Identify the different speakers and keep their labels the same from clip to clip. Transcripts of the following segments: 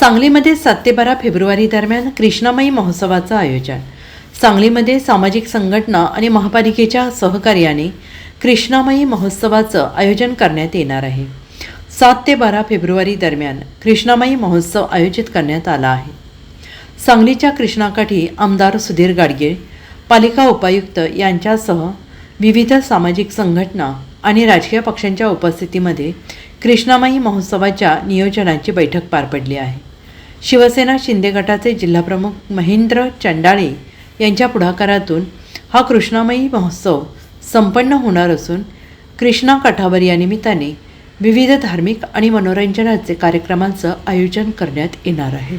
Speaker 1: सांगलीमध्ये सात ते बारा फेब्रुवारी दरम्यान कृष्णामाई महोत्सवाचं आयोजन. सांगलीमध्ये सामाजिक संघटना आणि महापालिकेच्या सहकार्याने कृष्णामाई महोत्सवाचं आयोजन करण्यात येणार आहे. सात ते बारा फेब्रुवारी दरम्यान कृष्णामाई महोत्सव आयोजित करण्यात आला आहे. सांगलीच्या कृष्णाकाठी आमदार सुधीर गाडगीळ पालिका उपायुक्त यांच्यासह विविध सामाजिक संघटना आणि राजकीय पक्षांच्या उपस्थितीमध्ये कृष्णामाई महोत्सवाच्या नियोजनाची बैठक पार पडली आहे. शिवसेना शिंदे गटाचे जिल्हाप्रमुख महेंद्र चंडाळे यांच्या पुढाकारातून हा कृष्णामाई महोत्सव संपन्न होणार असून कृष्णा काठावर या निमित्ताने विविध धार्मिक आणि मनोरंजनाचे कार्यक्रमांचं आयोजन करण्यात येणार आहे.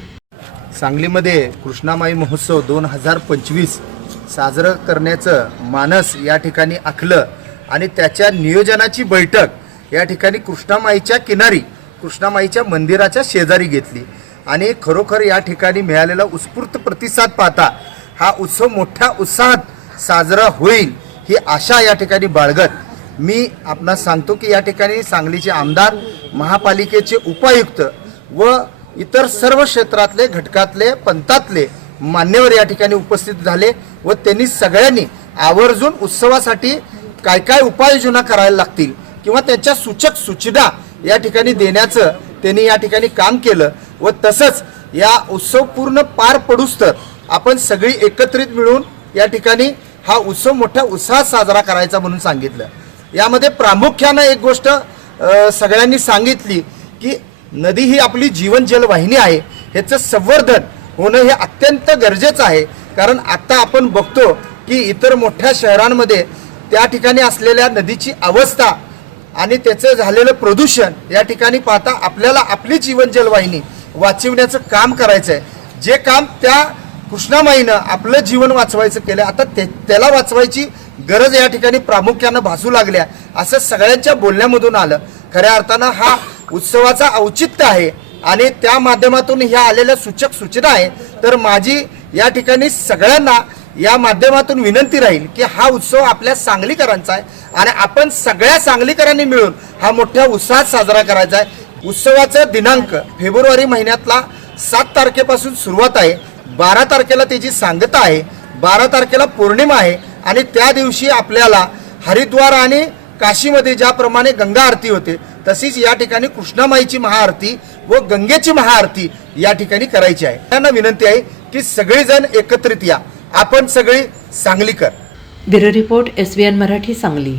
Speaker 2: सांगलीमध्ये कृष्णामाई महोत्सव दोन हजार पंचवीस साजरं करण्याचं मानस या ठिकाणी आखलं आणि त्याच्या नियोजनाची बैठक या ठिकाणी कृष्णामाईच्या किनारी कृष्णामाईच्या मंदिराच्या शेजारी घेतली. आणि खरोखर या ठिकाणी मिळालेला उत्स्फूर्त प्रतिसाद पाहता हा उत्सव मोठ्या उत्साहात साजरा होईल ही आशा या ठिकाणी बाळगत. मी आपणास सांगतो की या ठिकाणी सांगलीचे आमदार महापालिकेचे उपायुक्त व इतर सर्व क्षेत्रातले घटकातले पंथातले मान्यवर या ठिकाणी उपस्थित झाले व त्यांनी सगळ्यांनी आवर्जून उत्सवासाठी काय काय उपाययोजना करायला लागतील किंवा त्यांच्या सूचक सूचना या ठिकाणी देण्याचं त्यांनी या ठिकाणी काम केलं. व तसंच या उत्सव पूर्ण पार पडूस तर आपण सगळी एकत्रित मिळून या ठिकाणी हा उत्सव मोठ्या उत्साहात साजरा करायचा म्हणून सांगितलं. यामध्ये प्रामुख्यानं एक गोष्ट सगळ्यांनी सांगितली की नदी ही आपली जीवन जलवाहिनी आहे. ह्याचं संवर्धन होणं हे अत्यंत गरजेचं आहे. कारण आत्ता आपण बघतो की इतर मोठ्या शहरांमध्ये त्या ठिकाणी असलेल्या नदीची अवस्था आणि त्याचं झालेलं प्रदूषण या ठिकाणी पाहता आपल्याला आपली जीवन जलवाहिनी वाचवण्याचं काम करायचं आहे जे काम त्या कृष्णामाईनं आपलं जीवन वाचवायचं केलं आता ते त्याला वाचवायची गरज या ठिकाणी प्रामुख्यानं भासू लागल्या असं सगळ्यांच्या बोलण्यामधून आलं. खऱ्या अर्थानं हा उत्सवाचा औचित्य आहे आणि त्या माध्यमातून ह्या आलेल्या सूचक सूचना आहे. तर माझी या ठिकाणी सगळ्यांना या माध्यमातून विनंती राहील की हा उत्सव आपल्या सांगलीकरांचा आहे आणि आपण सगळ्या सांगलीकरांनी मिळून हा मोठ्या उत्साहात साजरा करायचा आहे. उत्सवाचा दिनांक फेब्रुवारी महिन्यातला सात तारखेपासून सुरुवात आहे. बारा तारखेला त्याची सांगता आहे बारा तारखेला पौर्णिमा आहे आणि त्या दिवशी आपल्याला हरिद्वार आणि काशीमध्ये ज्याप्रमाणे गंगा आरती होते तशीच या ठिकाणी कृष्णामाईची महाआरती व गंगेची महाआरती या ठिकाणी करायची आहे. त्यांना विनंती आहे की सगळेजण एकत्रित या. आपण सगळी Sanglikar.
Speaker 1: Bureau report S Marathi Sangli.